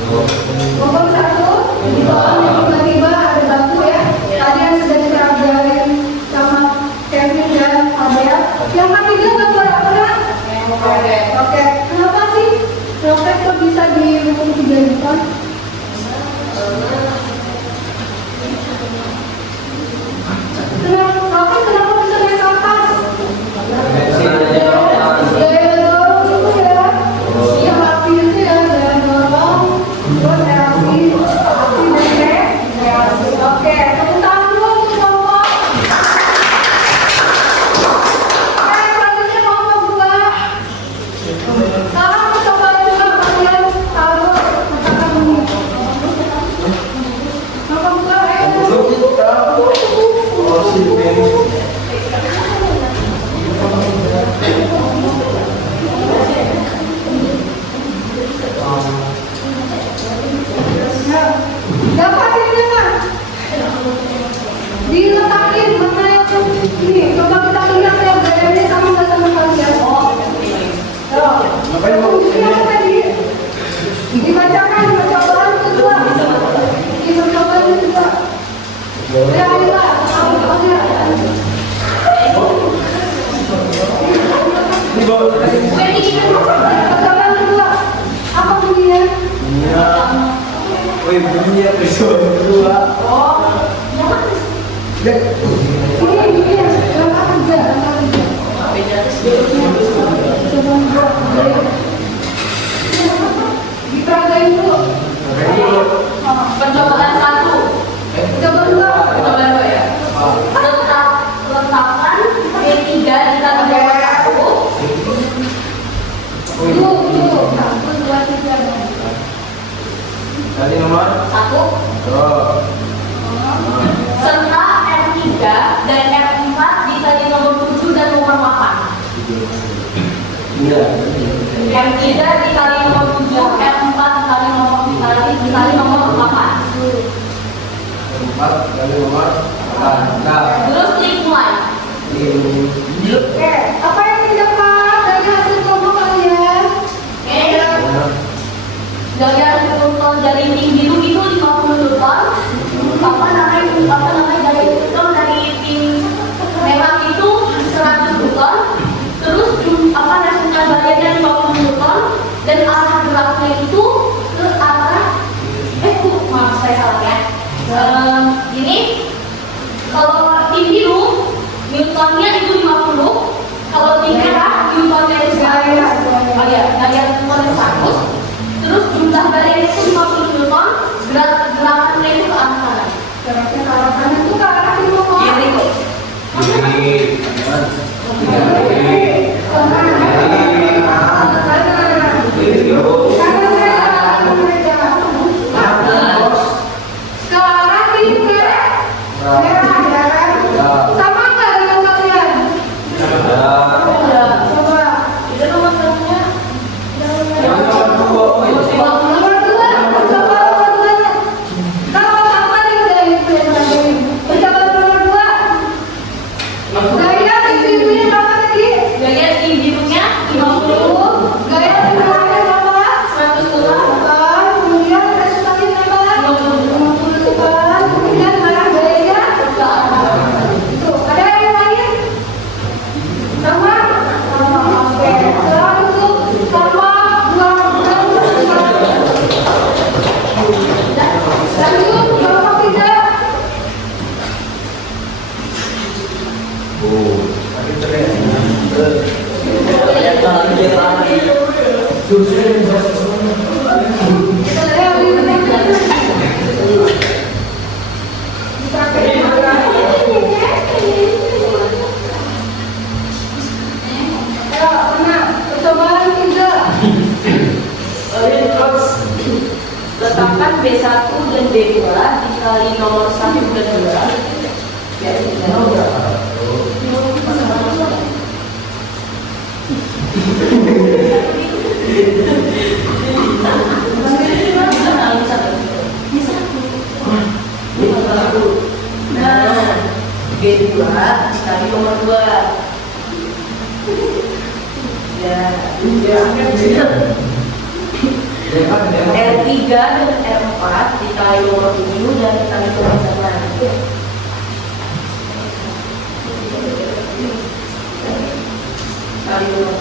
hukum 1 Newton. Tiba-tiba ada batu ya. Tadi yang sudah diajarin sama Kevin dan Abel. Yang ketiga gambar apa? Roket. Kenapa sih roket kok bisa di hukum 3 Newton? Roket kenapa bisa naik ke atas? Daya dorong itu ya. Yang api itu ya daya dorong. Terus api dan reaksi. Oke, tepuk tangan dulu untuk kelompok. Selanjutnya kelompok 2. Sekarang coba juga kalian taruh katakan bunyi. Kelompok 2 dapat ini kan? Diletakin mana yang ini? Coba kita lihat ya gayanya sama nggak sama kalian? Yang tadi dibacakan percobaan kedua. Ini percobaan kedua. Ya ayolah, percobaan kedua. Apa bunyinya? Bunyinya episode 2. Ini langkah kerja. Diperagain dulu. Percobaan 1. Coba dua. Percobaan 2 ya. Letakkan D3 di tanda nomor 1. Tuh, 1, 2, 3. Tadi nomor 1. Serta R3 dan R4 dikali nomor 7 dan nomor 8. Iya. R3 dikali nomor 7, R4 dikali nomor 8. 4 kali nomor 8. Nah. Terus klik mulai. Oke, apa yang didapat dari hasil kelompok kalian? Dari hasil total dari tim biru itu 50 ton. Apa namanya dari tim merah itu 100 ton. Terus nasional badannya 50 ton dan arah geraknya itu ke arah maaf saya salah ya. Ini kalau tim biru Newtonnya itu 50. Kalau tim merah Newtonnya itu 100. Oh ya, gaya Newtonnya 100. Terus jumlah badannya itu 50 Newton, gerakannya itu ke arah kanan. Geraknya ke arah kanan itu ke arah timur. Iya itu. Sekarang ini merah ya kan? Sama nggak dengan kalian? Coba. Itu nomor satunya. Nomor 2, coba nomor 2. Kalau sama nih udah itu yang tadi. Coba nomor 2. Gaya birunya berapa tadi? Gaya tim birunya 50. Gaya timurnya berapa? 100 ton. Kemudian resultatnya berapa? 50 kan. Kemudian arah gayanya ke arah. Itu. Ada yang lain? Sama? Oke. Sekarang untuk sama dua lanjut kelompok 3. Percobaan 3. Letakkan B1 dan B2 dikali nomor 1 dan 2. Ya, nah, B2 dikali nomor 2. Ya, R3 dan R4 dikali nomor 7 dan dikali nomor 6. Kali nomor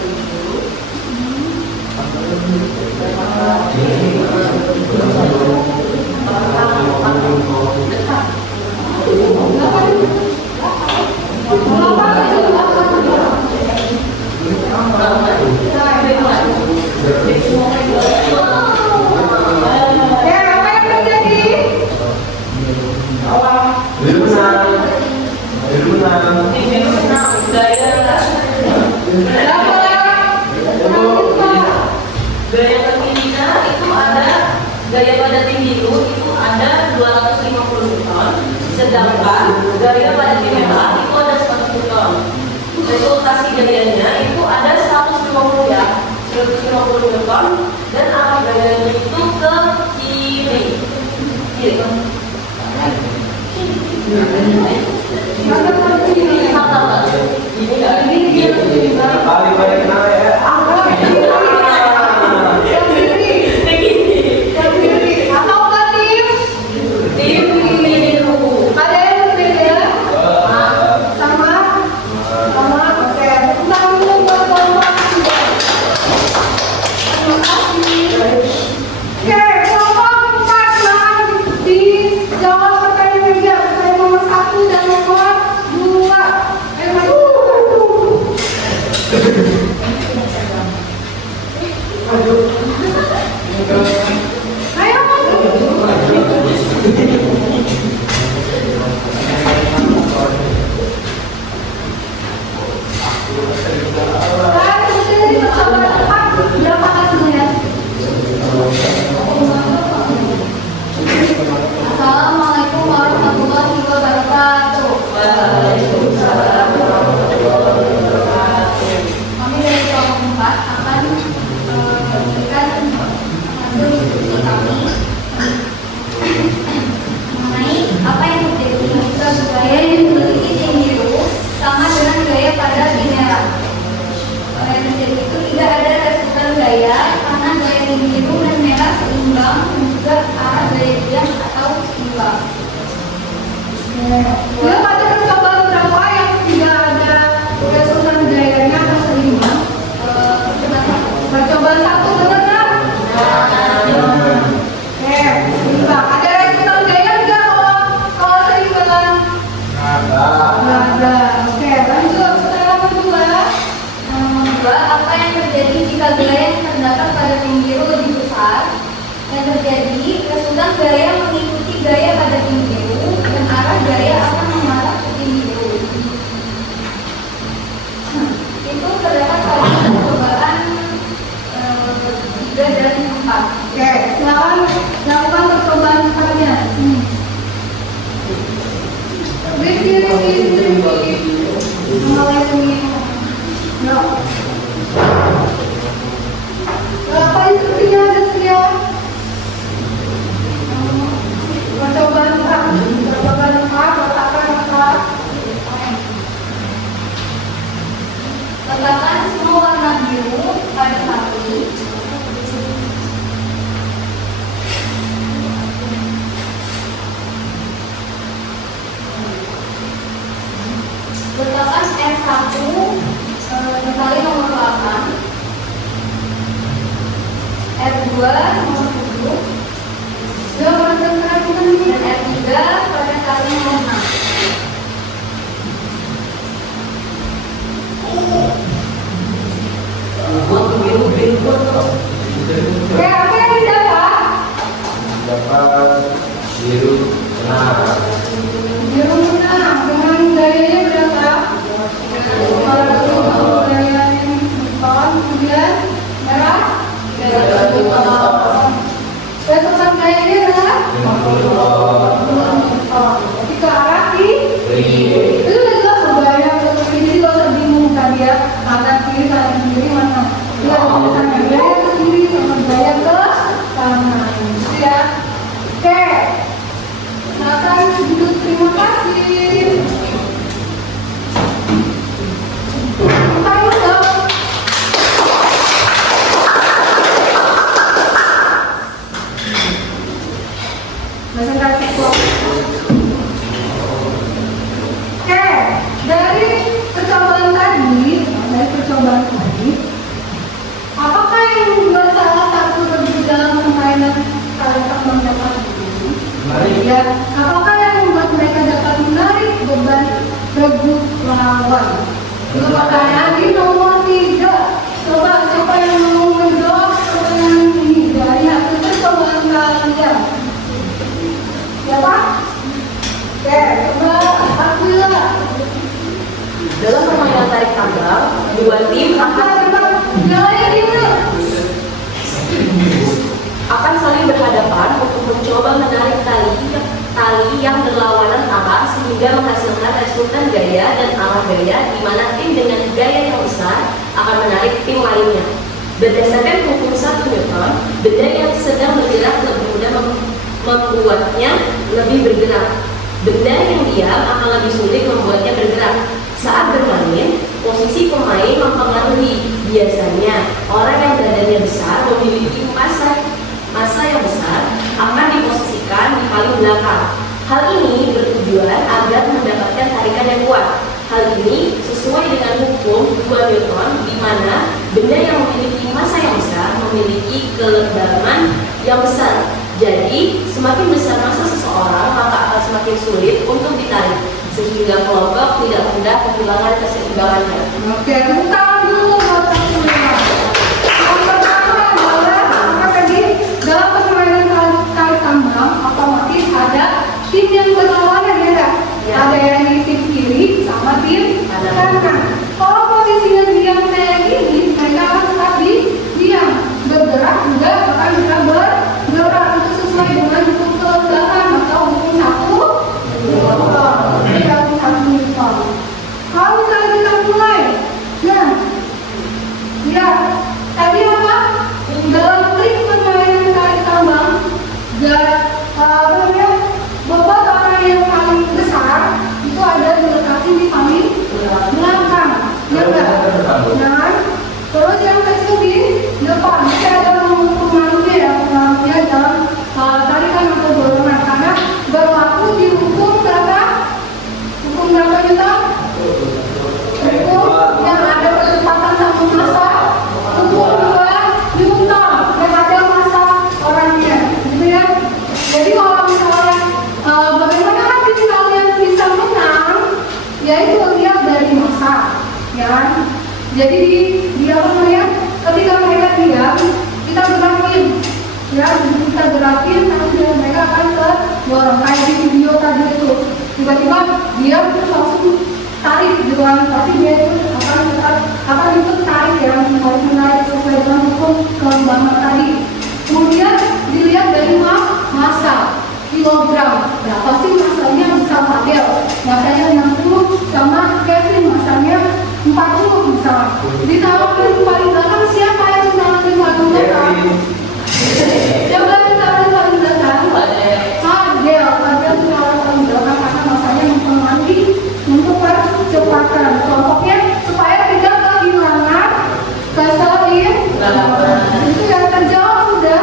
Ya, apa yang terjadi? Gaya terpilihnya itu ada gaya pada tim biru itu ada 250 ton, sedangkan gaya pada tim merah itu ada 100 ton. Resultasi gayanya itu ada 150 ya, 150 ton dan arah gayanya itu ke kiri. Kiri. Atau enggak tim biru? Ada yang berbeda? Sama? Oke. Kita dulu buat kelompok 3. Terima kasih. Oke, kelompok 4 silahkan dijawab pertanyaan nomor 1 dan nomor kedua, apa yang terjadi jika gaya yang terdapat pada tim biru lebih besar? Yang terjadi, resultan gaya mengikuti gaya pada tim biru dan arah gaya akan mengarah ke tim biru. Itu terdapat pada percobaan 3 dan 4. Oke, silakan lakukan percobaan selanjutnya. Review. Mulai sini. No. Apa instruksinya ada sedia? Percobaan 4, letakkan apa? Letakkan semua warna biru pada sapi. Letakkan R1 di kali nomor 8, R2 nomor 7, dan R3 pada kali nomor 6. Oke, apa yang didapat? Dapat biru benar. Biru menang dengan gayanya berapa? Gayanya depan, kemudian merah. Resultan gayanya adalah jadi ke arah kiri. Itu udah jelas gaya jadi gak usah bingung tadi ya kanan kiri kanan kiri mana. Dia tulisannya gaya ke kiri sama gaya ke kanan. Gitu ya. Oke. Silakan duduk, terima kasih. Time up. Presentasi kelompok. Oke, dari percobaan tadi, apakah yang membuat salah satu lebih dalam permainan kalian dapat ini? Ya, apakah yang membuat mereka dapat menarik beban rebut lawan? Itu pertanyaan di nomor 3. Coba siapa yang mau menjawab pertanyaan ini dari hasil percobaan kalian? Siapa? Oke, coba Aquila. Dalam permainan tarik tambang, dua tim akan saling berhadapan untuk mencoba menarik tali yang berlawanan arah sehingga menghasilkan resultan gaya dan arah gaya di mana tim dengan gaya yang besar akan menarik tim lainnya. Berdasarkan hukum 1 Newton, benda yang sedang bergerak lebih mudah membuatnya lebih bergerak. Benda yang diam akan lebih sulit membuatnya bergerak. Saat bermain, posisi pemain mempengaruhi. Biasanya, orang yang badannya besar memiliki massa yang besar akan diposisikan di paling belakang. Hal ini bertujuan agar mendapatkan tarikan yang kuat. Hal ini sesuai dengan hukum 2 Newton di mana benda yang memiliki massa yang besar memiliki kelebaran yang besar. Jadi, semakin besar massa seseorang, maka akan semakin sulit untuk ditarik, sehingga kelompok tidak mudah kehilangan keseimbangannya. Oke, bentar dulu buat Aquila. Yang pertama adalah apa tadi? Dalam permainan tarik tambang, otomatis ada tim yang berlawanan ya. Ada yang di tim kiri sama tim kanan. Kalau posisinya diam kayak gini, mereka akan tetap diam. Bergerak juga akan bisa bergerak. Itu sesuai dengan hukum kelembagaan atau hukum 1 Newton. Kalau misalnya kita mulai, nah, ya, tadi apa? Dalam trik permainan tarik tambang, bobot orang yang paling besar itu ada diletakin di paling belakang, ya enggak? Nah, terus yang kecil di depan. Jadi ada pengaruhnya ya, pengaruhnya dalam tarikan atau dorongan karena berlaku di hukum berapa? Hukum berapa juta? Hukum yang ada percepatan sama massa. Hukum 2 Newton yang ada massa orangnya, gitu ya. Jadi kalau misalnya bagaimana tim kalian bisa menang, yaitu lihat dari massa, ya kan? Jadi di apa namanya? Ketika mereka diam, kita gerakin, ya kita gerakin sampai mereka akan ke dorong kayak di video tadi itu. Tiba-tiba dia terus langsung tarik gitu kan, tapi dia itu akan ikut tarik ya, menarik sesuai dengan hukum kelembaban tadi. Kemudian dilihat dari massa kilogram, berapa sih masanya bisa Fadel, masanya 60 sama Kevin masanya 40 misalnya. Ditawarin paling belakang siapa yang ditawarin paling belakang? Coba ditawarin paling belakang. Fadel ditawarin paling belakang karena masanya mempengaruhi untuk percepatan kelompoknya supaya tidak kehilangan keseimbangan. Itu yang terjawab sudah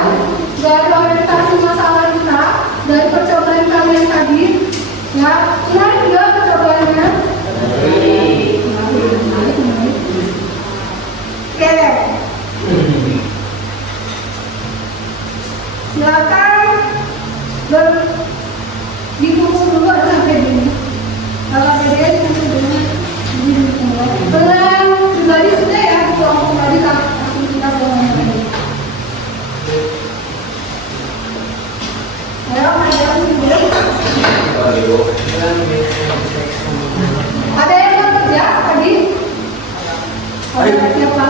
dari orientasi masalah kita dari percobaan kalian tadi. Ya, menarik nggak percobaannya? Oke, silakan dipukul dulu ada ini. Kalau ada dengan pribadi sudah ya, kelompok tadi kita ngomong. Ayo, ada yang mau kerja tadi? Siapa?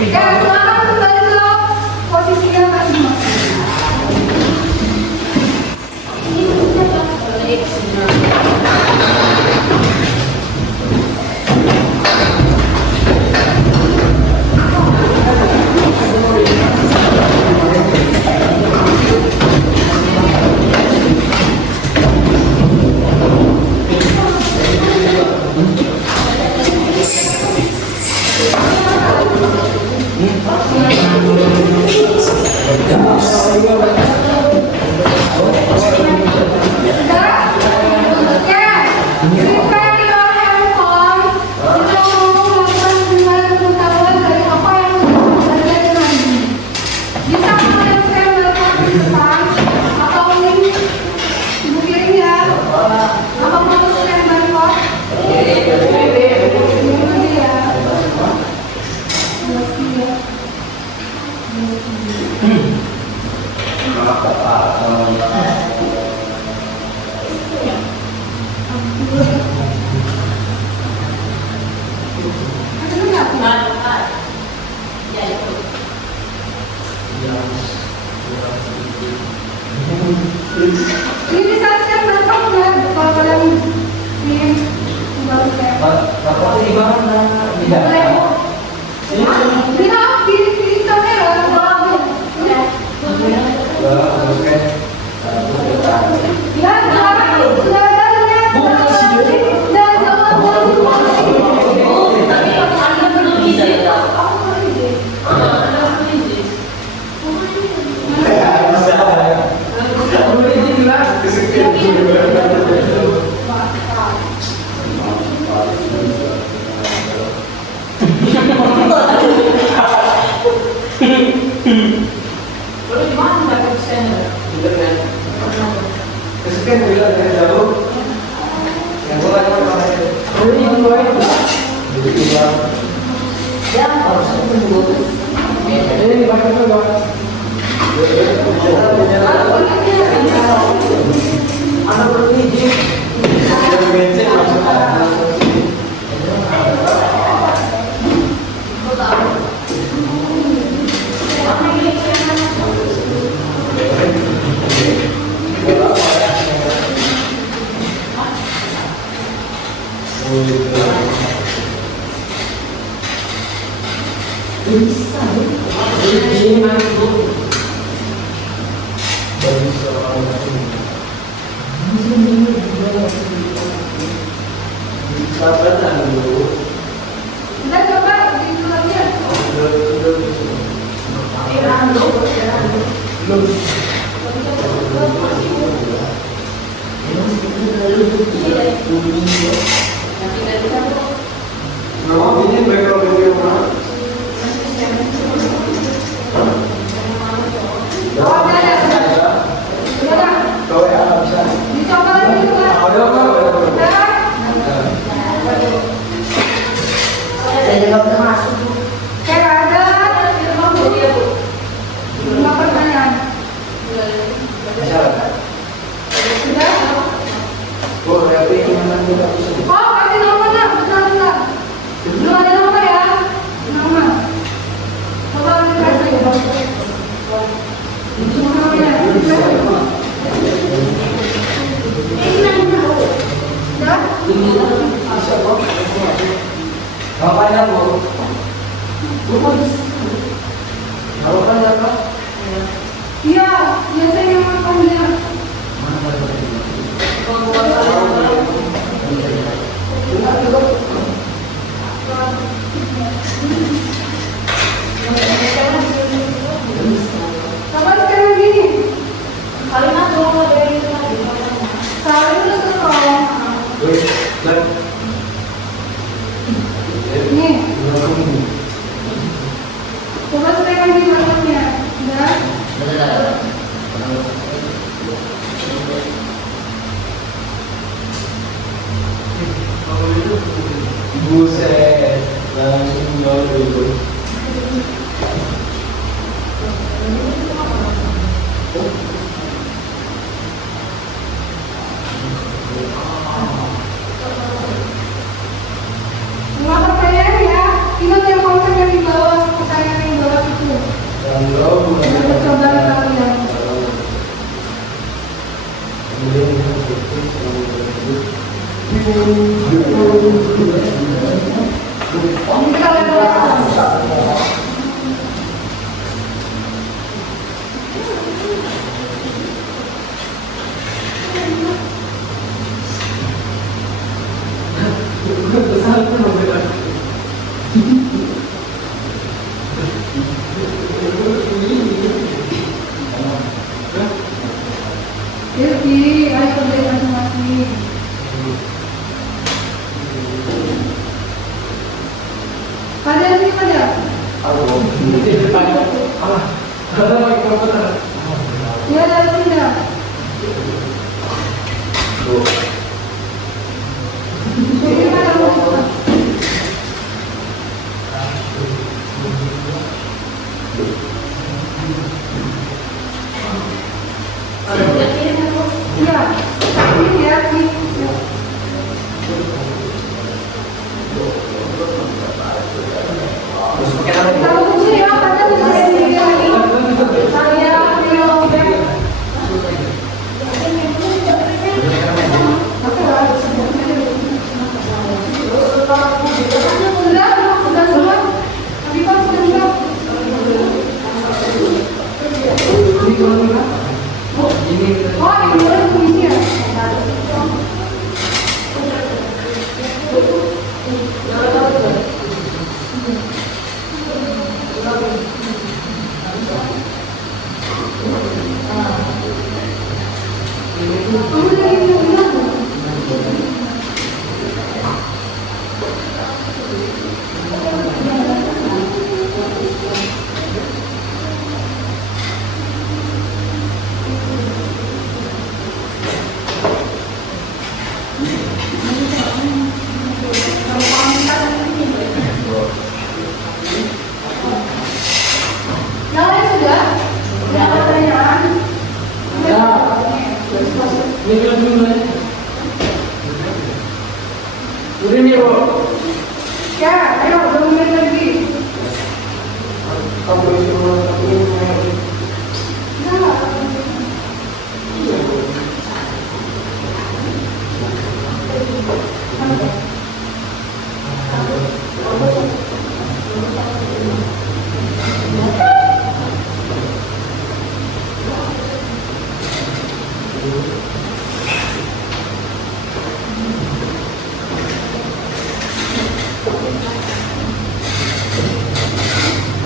Ya, silakan kembali ke posisinya masing-masing. Ini bisa share berapa nggak kalau kalian ingin lihat di kamera. Ya, kita coba di luarnya. Dicoba lagi. Bu, tapi gimana kita bisa? Oh, kasih nama nak, bentar. Belum ada nama ya? Nama. Coba kasih. Namanya. Ya? Ngapain ya, Bu? Ngapain ya, Pak? Iya, biasanya makan dia. Coba sekarang gini. Kalimat dulu dari itu tadi. Saya itu sekolah. Nih, coba sekarang gini makannya. Ya. Buset, langsung jual dulu. Makan kalian ya. Ingat yang konsep yang di bawah, pertanyaan yang di bawah itu. Kalau Yang percobaan kalian. Ini kita lewat. Irki, ayo kerjain masing-masing. Kalian sini pada? Ya, dari sini dah. Ini mana mau? Iya, ini ya, ini. Kalau kunci ya, pada bisa sendiri lagi. Saya minum obat. Sudah semua. Tapi kan sudah. Oh, ini boleh kunci ya. Kamu lagi minum. Yang lain sudah? Sudah ada pertanyaan? Ya, ayo, 2 menit lagi.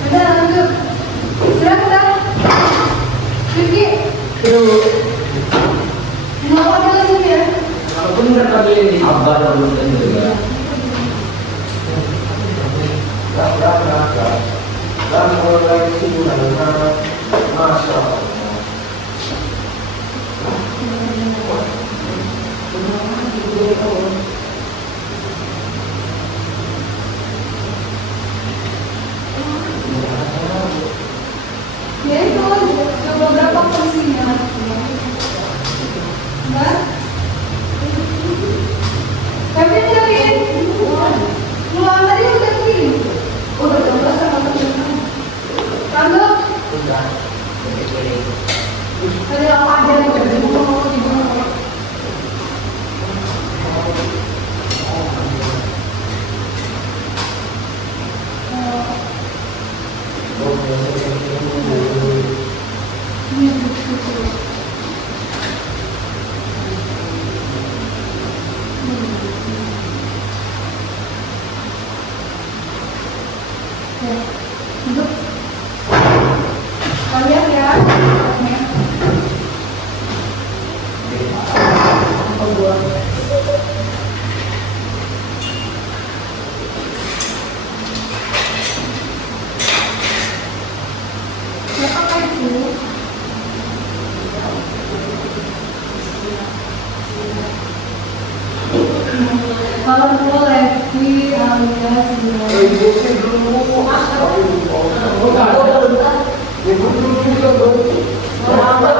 Udah, lanjut. Sudah. Rifki, mau apa lagi ya? Masya Allah. Ya itu, coba berapa porsinya? Mbak? Kalau boleh, alias Ibu sih dulu, tapi lupa. Udah, udah. Ibu dulu juga baru. Kenapa?